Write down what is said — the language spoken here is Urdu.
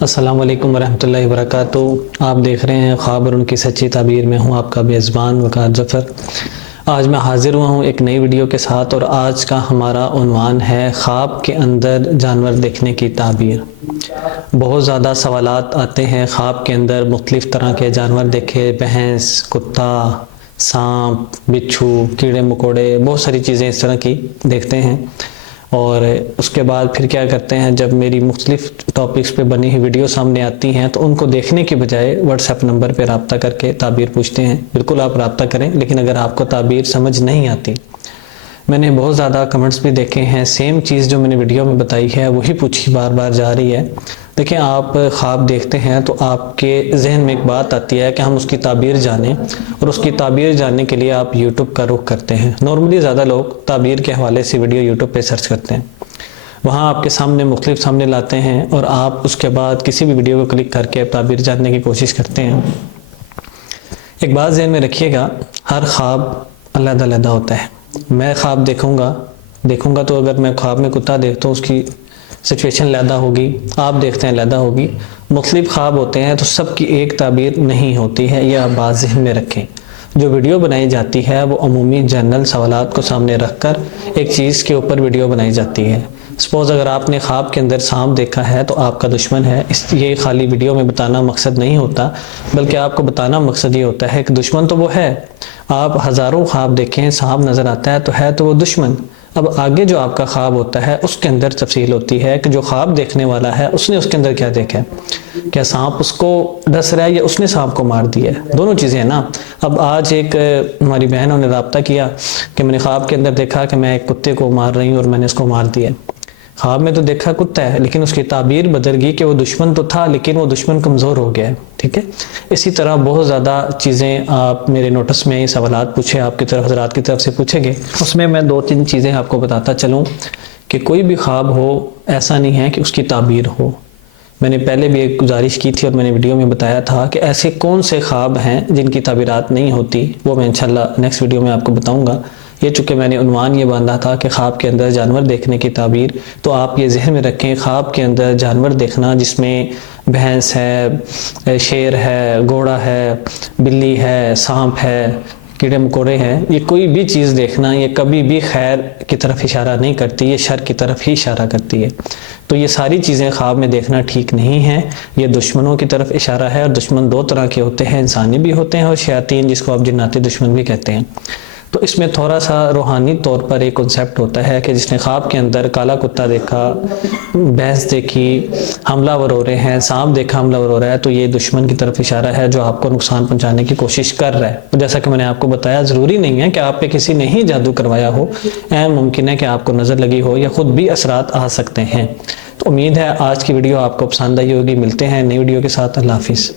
السلام علیکم ورحمۃ اللہ وبرکاتہ۔ آپ دیکھ رہے ہیں خواب اور ان کی سچی تعبیر میں ہوں آپ کا میزبان وقار ظفر۔ آج میں حاضر ہوا ہوں ایک نئی ویڈیو کے ساتھ، اور آج کا ہمارا عنوان ہے خواب کے اندر جانور دیکھنے کی تعبیر۔ بہت زیادہ سوالات آتے ہیں، خواب کے اندر مختلف طرح کے جانور دیکھے، بھینس، کتا، سانپ، بچھو، کیڑے مکوڑے، بہت ساری چیزیں اس طرح کی دیکھتے ہیں۔ اور اس کے بعد پھر کیا کرتے ہیں، جب میری مختلف ٹاپکس پہ بنی ہوئی ویڈیو سامنے آتی ہیں تو ان کو دیکھنے کی بجائے واٹس ایپ نمبر پہ رابطہ کر کے تعبیر پوچھتے ہیں۔ بالکل آپ رابطہ کریں، لیکن اگر آپ کو تعبیر سمجھ نہیں آتی، میں نے بہت زیادہ کمنٹس بھی دیکھے ہیں، سیم چیز جو میں نے ویڈیو میں بتائی ہے وہی پوچھی بار بار جا رہی ہے۔ دیکھیں، آپ خواب دیکھتے ہیں تو آپ کے ذہن میں ایک بات آتی ہے کہ ہم اس کی تعبیر جانیں، اور اس کی تعبیر جاننے کے لیے آپ یوٹیوب کا رخ کرتے ہیں۔ نارملی زیادہ لوگ تعبیر کے حوالے سے ویڈیو یوٹیوب پہ سرچ کرتے ہیں، وہاں آپ کے سامنے مختلف سامنے لاتے ہیں، اور آپ اس کے بعد کسی بھی ویڈیو کو کلک کر کے تعبیر جاننے کی کوشش کرتے ہیں۔ ایک بات ذہن میں رکھیے گا، ہر خواب علیحدہ علیحدہ ہوتا ہے۔ میں خواب دیکھوں گا تو اگر میں خواب میں کتا دیکھتا ہوں اس کی سچویشن علیحدہ ہوگی، آپ دیکھتے ہیں علیحدہ ہوگی۔ مختلف خواب ہوتے ہیں تو سب کی ایک تعبیر نہیں ہوتی ہے، یہ آپ بات ذہن میں رکھیں۔ جو ویڈیو بنائی جاتی ہے وہ عمومی جنرل سوالات کو سامنے رکھ کر ایک چیز کے اوپر ویڈیو بنائی جاتی ہے۔ سپوز اگر آپ نے خواب کے اندر سانپ دیکھا ہے تو آپ کا دشمن ہے، یہ خالی ویڈیو میں بتانا مقصد نہیں ہوتا، بلکہ آپ کو بتانا مقصد یہ ہوتا ہے کہ دشمن تو وہ ہے۔ آپ ہزاروں خواب دیکھیں، سانپ نظر آتا ہے تو وہ دشمن۔ اب آگے جو آپ کا خواب ہوتا ہے اس کے اندر تفصیل ہوتی ہے کہ جو خواب دیکھنے والا ہے اس نے اس کے اندر کیا دیکھا ہے، کیا سانپ اس کو ڈس رہا ہے یا اس نے سانپ کو مار دیا ہے، دونوں چیزیں ہیں نا۔ اب آج ایک ہماری بہنوں نے رابطہ کیا کہ میں نے خواب کے اندر دیکھا کہ میں ایک کتے کو مار رہی ہوں اور میں نے اس کو مار دیا۔ خواب میں تو دیکھا کتا ہے، لیکن اس کی تعبیر بدل گئی کہ وہ دشمن تو تھا لیکن وہ دشمن کمزور ہو گیا ہے، ٹھیک ہے۔ اسی طرح بہت زیادہ چیزیں آپ میرے نوٹس میں سوالات پوچھے، آپ کی طرف حضرات کی طرف سے پوچھے گئے، اس میں میں 2-3 چیزیں آپ کو بتاتا چلوں کہ کوئی بھی خواب ہو ایسا نہیں ہے کہ اس کی تعبیر ہو۔ میں نے پہلے بھی ایک گزارش کی تھی اور میں نے ویڈیو میں بتایا تھا کہ ایسے کون سے خواب ہیں جن کی تعبیرات نہیں ہوتی، وہ میں انشاءاللہ نیکسٹ ویڈیو میں آپ کو بتاؤں گا۔ یہ چونکہ میں نے عنوان یہ باندھا تھا کہ خواب کے اندر جانور دیکھنے کی تعبیر، تو آپ یہ ذہن میں رکھیں، خواب کے اندر جانور دیکھنا جس میں بھینس ہے، شیر ہے، گھوڑا ہے، بلی ہے، سانپ ہے، کیڑے مکوڑے ہیں، یہ کوئی بھی چیز دیکھنا یہ کبھی بھی خیر کی طرف اشارہ نہیں کرتی، یہ شر کی طرف ہی اشارہ کرتی ہے۔ تو یہ ساری چیزیں خواب میں دیکھنا ٹھیک نہیں ہے، یہ دشمنوں کی طرف اشارہ ہے، اور دشمن 2 طرح کے ہوتے ہیں، انسانی بھی ہوتے ہیں اور شیاطین جس کو آپ جناتی دشمن بھی کہتے ہیں۔ تو اس میں تھوڑا سا روحانی طور پر ایک کنسیپٹ ہوتا ہے کہ جس نے خواب کے اندر کالا کتا دیکھا، بھینس دیکھی حملہ ور ہو رہے ہیں، سانپ دیکھا حملہ ور ہو رہا ہے، تو یہ دشمن کی طرف اشارہ ہے جو آپ کو نقصان پہنچانے کی کوشش کر رہا ہے۔ جیسا کہ میں نے آپ کو بتایا، ضروری نہیں ہے کہ آپ پہ کسی نے ہی جادو کروایا ہو، ممکن ہے کہ آپ کو نظر لگی ہو یا خود بھی اثرات آ سکتے ہیں۔ تو امید ہے آج کی ویڈیو آپ کو پسند آئی ہوگی۔ ملتے ہیں نئی ویڈیو کے ساتھ، اللہ حافظ۔